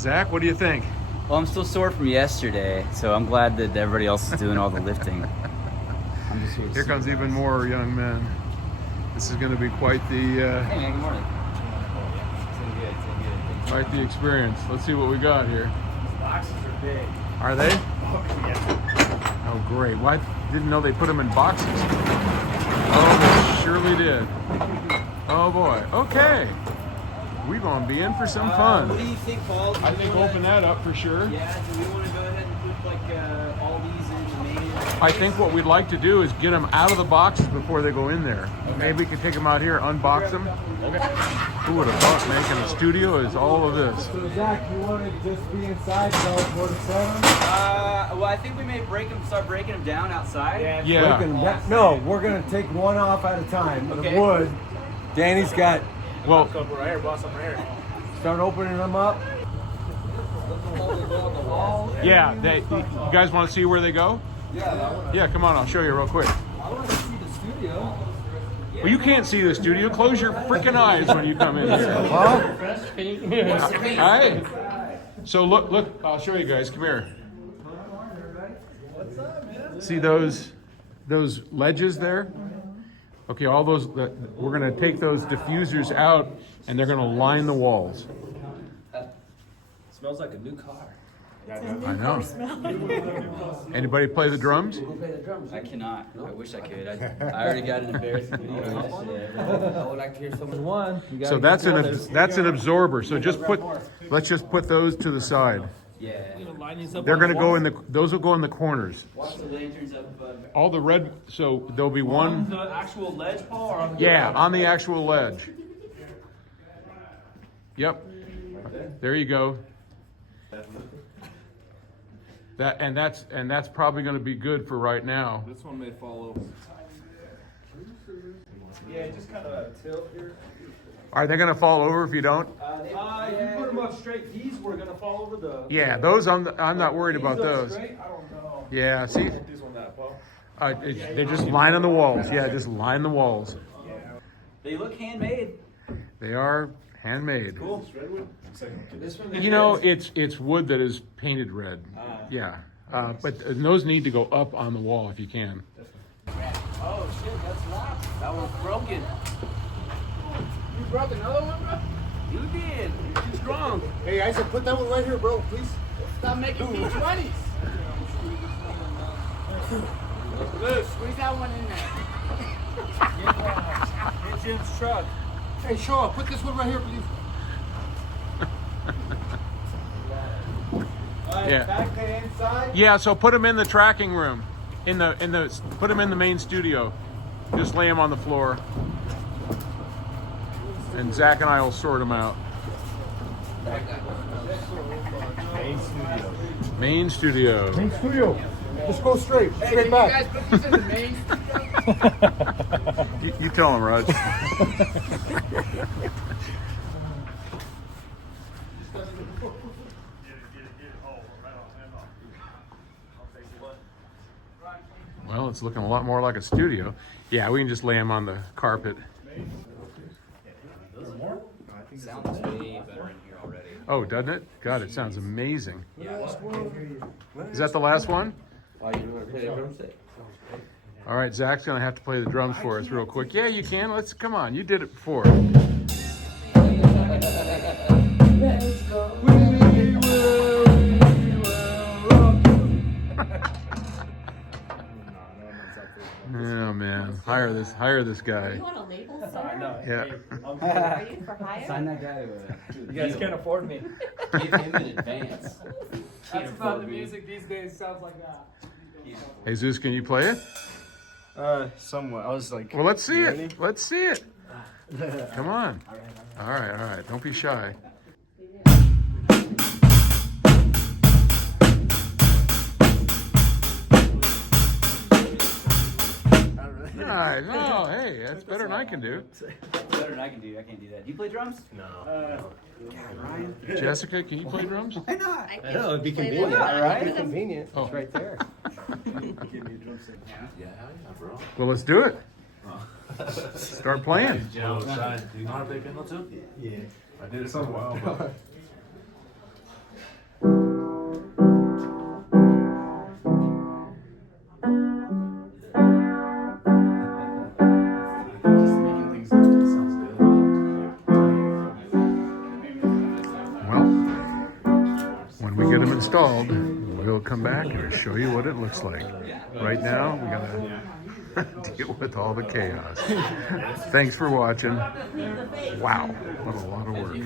Zach, what do you think? Well, I'm still sore from yesterday, so I'm glad that everybody else is doing all the lifting. I'm just Here comes even more young men. This is going to be quite the Hey man, good morning. Doing good, doing good. quite the experience. Let's see what we got here. The boxes are big. Are they? Oh, yeah. Oh, great. Well, I didn't know they put them in boxes. Oh, they surely did. Oh boy. Okay. We're going to be in for some fun. What do you think, Paul? I think open that up for sure. Yeah, do we want to go ahead and put like all these in the main? I think what we'd like to do is get them out of the boxes before they go in there. Okay. Maybe we could take them out here, unbox them. Okay. Who would have thought making a studio is all of this? So Zach, you want to just be inside till 4 to 7? Well, I think we may start breaking them down outside. Yeah. No, we're going to take one off at a time. Okay. The wood. Danny's got. Well, Start opening them up. yeah. You guys want to see where they go? Yeah. Come on, I'll show you real quick. I want to see the studio. Well, you can't see the studio. Close your freaking eyes when you come in here. All right. So look. I'll show you guys. Come here. See those ledges there? Okay, all those. We're going to take those diffusers out, and they're going to line the walls. Smells like a new car. I know. Anybody play the drums? I cannot. I wish I could. I already got an embarrassing video yesterday. I would like to hear someone. One. So that's an absorber. So let's just put those to the side. Yeah. They're going to go in those will go in the corners. Watch the lanterns up above. All the red. So there'll be one. The actual ledge, Paul, or on the Yeah, on the actual ledge. Yep. There you go. That's probably going to be good for right now. This one may fall over. Yeah, just kind of tilt here. Are they going to fall over if you don't? If you put them up straight, these were going to fall over the. Yeah, those I'm not worried about These up those. straight? I don't know. Yeah, see, This one that, Paul. they just line on the walls. Yeah, just line the walls. They look handmade. They are handmade. Cool. This one. You know, it's wood that is painted red. Yeah, but those need to go up on the wall if you can. Oh shit, that's locked. That one's broken. You broke another one, bro? You did. You're too strong. Hey, I said put that one right here, bro, please. Stop making me 20s. Squeeze that one in there. Get Jim's truck. Hey, Shaw, put this one right here, please. Yeah. Back to inside. Yeah, so put them in the tracking room, put them in the main studio. Just lay them on the floor, and Zach and I will sort them out. Main studio. Main studio. Just go straight. Straight back. You guys put these in the main studio? You tell him, Raj. Well, it's looking a lot more like a studio. Yeah, we can just lay them on the carpet. Sounds way better in here already. Oh, doesn't it? God, it sounds amazing. Yeah. Is that the last one? All right, Zach's gonna have to play the drums for us real quick. Yeah, you can. Come on. You did it before. Oh man, hire this guy. You want a label, sir? Yeah. Are you for hire? Sign that guy to You guys can't afford me. give him an advance. Can't That's afford not the me. music these days sounds like that. Jesus, can you play it? Somewhat. I was like. Well, let's see it. Let's see it. Come on. All right. Don't be shy. Nice. Oh, hey, that's better than I can do. Better than I can do. I can't do that. Do you play drums? No. Jessica, can you play drums? I can't know, it'd be play convenient, that. right? What is it? Convenient. Oh. It's right there. Well, let's do it. Start playing. Do you know how to play piano too? Yeah. I did it for a while, but installed, we'll come back and show you what it looks like. Right now, we gotta deal with all the chaos. Thanks for watching. Wow, what a lot of work.